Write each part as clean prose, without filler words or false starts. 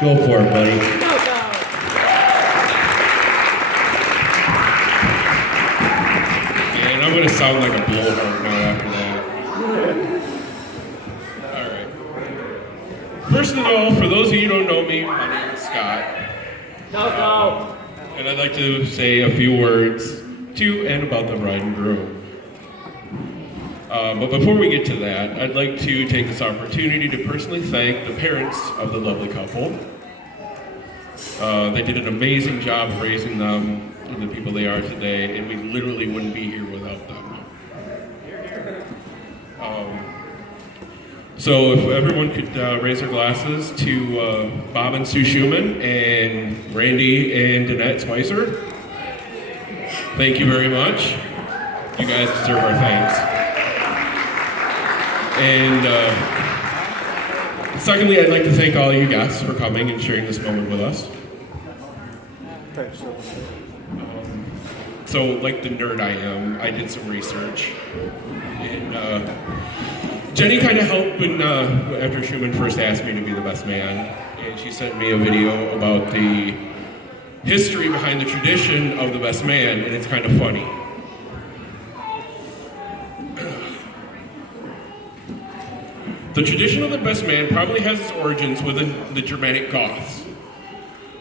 Go for it, buddy. And I'm going to sound like a blowhard now after that. All right. First of all, for those of you who don't know me, my name is Scott. And I'd like to say a few words to and about the bride and groom. But before we get to that, I'd like to take this opportunity to personally thank the parents of the lovely couple. They did an amazing job of raising them to the people they are today, and we literally wouldn't be here without them. So if everyone could raise their glasses to Bob and Sue Shuman and Randy and Danette Spicer. Thank you very much. You guys deserve our thanks. And secondly, I'd like to thank all you guests for coming and sharing this moment with us. So, like the nerd I am, I did some research. And Jenny kind of helped when, after Shuman first asked me to be the best man. And she sent me a video about the history behind the tradition of the best man, and it's kind of funny. The tradition of the best man probably has its origins within the Germanic Goths,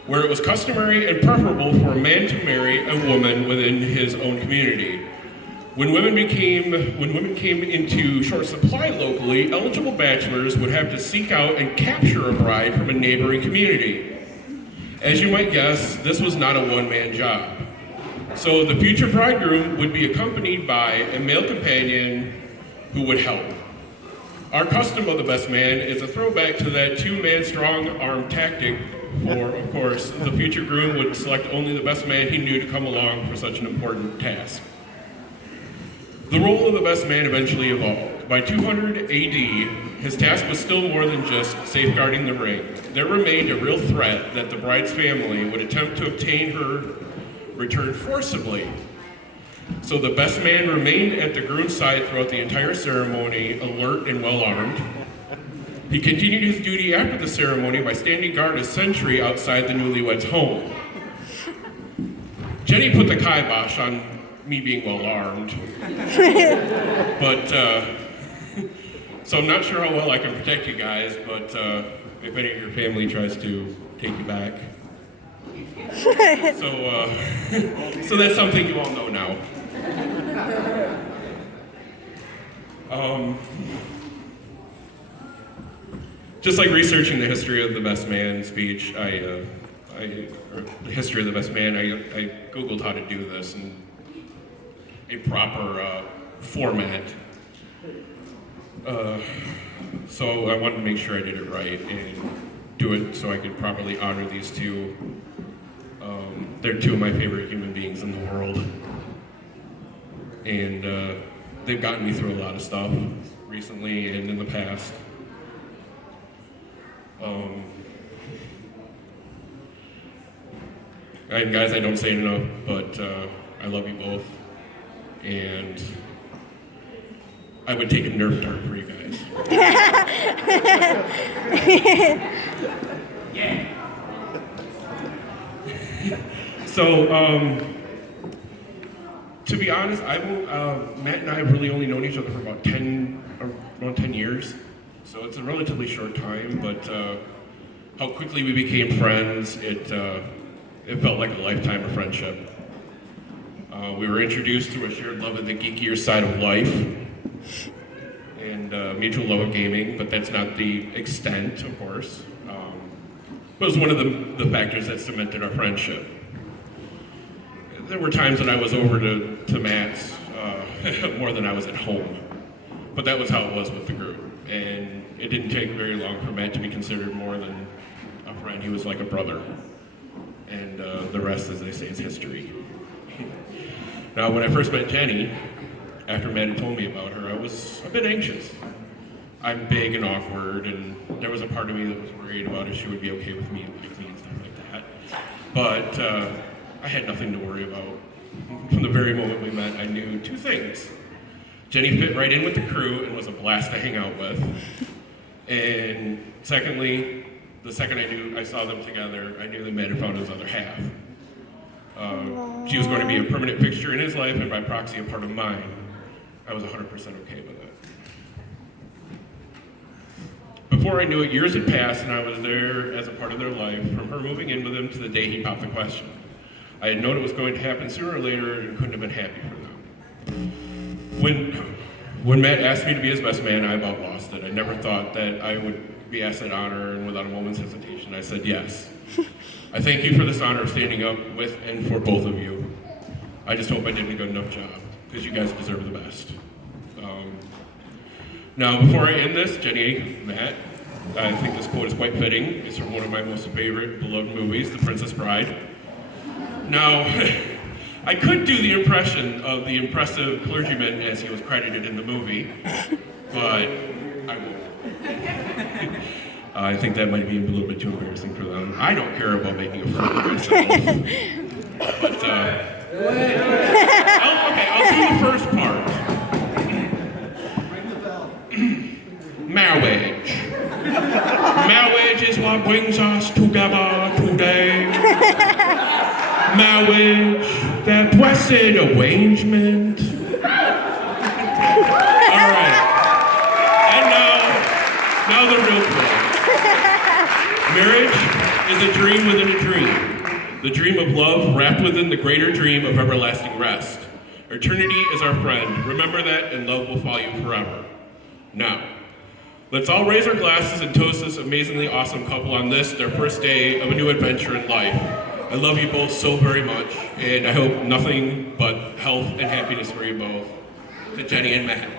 where it was customary and preferable for a man to marry a woman within his own community. When women came into short supply locally, eligible bachelors would have to seek out and capture a bride from a neighboring community. As you might guess, this was not a one-man job. So the future bridegroom would be accompanied by a male companion who would help. Our custom of the best man is a throwback to that two-man strong-arm tactic for, of course, the future groom would select only the best man he knew to come along for such an important task. The role of the best man eventually evolved. By 200 AD, his task was still more than just safeguarding the ring. There remained a real threat that the bride's family would attempt to obtain her return forcibly. So the best man remained at the groom's side throughout the entire ceremony, alert and well-armed. He continued his duty after the ceremony by standing guard as sentry outside the newlyweds' home. Jenny put the kibosh on me being well-armed. But, so I'm not sure how well I can protect you guys, but if any of your family tries to take you back. So that's something you all know now. Just like researching the history of the best man speech, or the history of the best man, I Googled how to do this in a proper format. So I wanted to make sure I did it right and do it so I could properly honor these two. They're two of my favorite human beings in the world. And they've gotten me through a lot of stuff recently and in the past. And guys, I don't say it enough, but I love you both. And I would take a Nerf dart for you guys. Yeah. So, to be honest, Matt and I have really only known each other for about around 10 years. So it's a relatively short time, but how quickly we became friends, it felt like a lifetime of friendship. We were introduced through a shared love of the geekier side of life and mutual love of gaming, but that's not the extent, of course. But it was one of the factors that cemented our friendship. There were times when I was over to Matt's more than I was at home, but that was how it was with the group. And it didn't take very long for Matt to be considered more than a friend. He was like a brother. And the rest, as they say, is history. Now, when I first met Jenny, after Matt had told me about her, I was a bit anxious. I'm big and awkward, and there was a part of me that was worried about if she would be okay with me and like me and stuff like that. But I had nothing to worry about. From the very moment we met, I knew two things. Jenny fit right in with the crew and was a blast to hang out with. And secondly, the second I saw them together, I knew the man had found his other half. She was going to be a permanent fixture in his life and by proxy a part of mine. I was 100% okay with it. Before I knew it, years had passed and I was there as a part of their life, from her moving in with him to the day he popped the question. I had known it was going to happen sooner or later and couldn't have been happy for them. When Matt asked me to be his best man, I about lost it. I never thought that I would be asked that honor, and without a moment's hesitation, I said yes. I thank you for this honor of standing up with and for both of you. I just hope I did a good enough job, because you guys deserve the best. Now, before I end this, Jenny, Matt, I think this quote is quite fitting. It's from one of my most favorite beloved movies, The Princess Bride. Now, I could do the impression of the impressive clergyman as he was credited in the movie, but I won't. I think that might be a little bit too embarrassing for them. I don't care about making a fool of myself. But, I'll do the first part. Marriage. Marriage is what brings us together today. Marriage, that blessed arrangement. All right. And now the real quote. Marriage is a dream within a dream. The dream of love wrapped within the greater dream of everlasting rest. Eternity is our friend. Remember that, and love will follow you forever. Now, let's all raise our glasses and toast this amazingly awesome couple on this, their first day of a new adventure in life. I love you both so very much, and I hope nothing but health and happiness for you both. To Jenny and Matt.